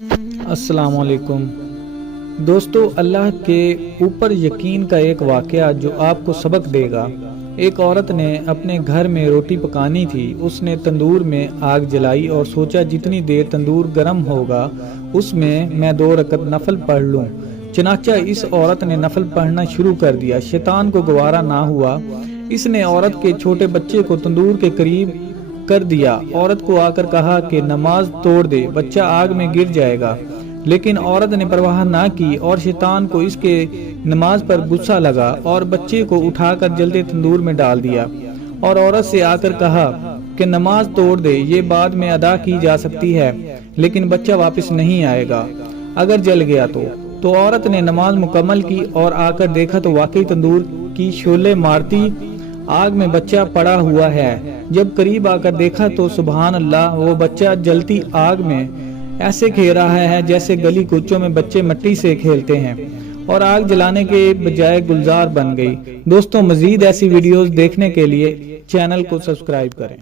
السلام علیکم دوستو، اللہ کے اوپر یقین کا ایک واقعہ جو آپ کو سبق دے گا۔ ایک عورت نے اپنے گھر میں روٹی پکانی تھی۔ اس نے تندور میں آگ جلائی اور سوچا جتنی دیر تندور گرم ہوگا اس میں 2 رکعت نفل پڑھ لوں۔ چنانچہ اس عورت نے نفل پڑھنا شروع کر دیا۔ شیطان کو گوارا نہ ہوا، اس نے عورت کے چھوٹے بچے کو تندور کے قریب کر دیا۔ عورت کو آ کر کہا کہ نماز توڑ دے، بچہ آگ میں گر جائے گا، لیکن عورت نے پرواہ نہ کی اور شیطان کو اس کے نماز پر غصہ لگا اور بچے کو اٹھا کر جلتے تندور میں ڈال دیا اور عورت سے آ کر کہا کہ نماز توڑ دے، یہ بعد میں ادا کی جا سکتی ہے لیکن بچہ واپس نہیں آئے گا اگر جل گیا تو عورت نے نماز مکمل کی اور آ کر دیکھا تو واقعی تندور کی شعلے مارتی آگ میں بچہ پڑا ہوا ہے۔ جب قریب آ کر دیکھا تو سبحان اللہ، وہ بچہ جلتی آگ میں ایسے کھیل رہا ہے جیسے گلی کوچوں میں بچے مٹی سے کھیلتے ہیں، اور آگ جلانے کے بجائے گلزار بن گئی۔ دوستوں، مزید ایسی ویڈیوز دیکھنے کے لیے چینل کو سبسکرائب کریں۔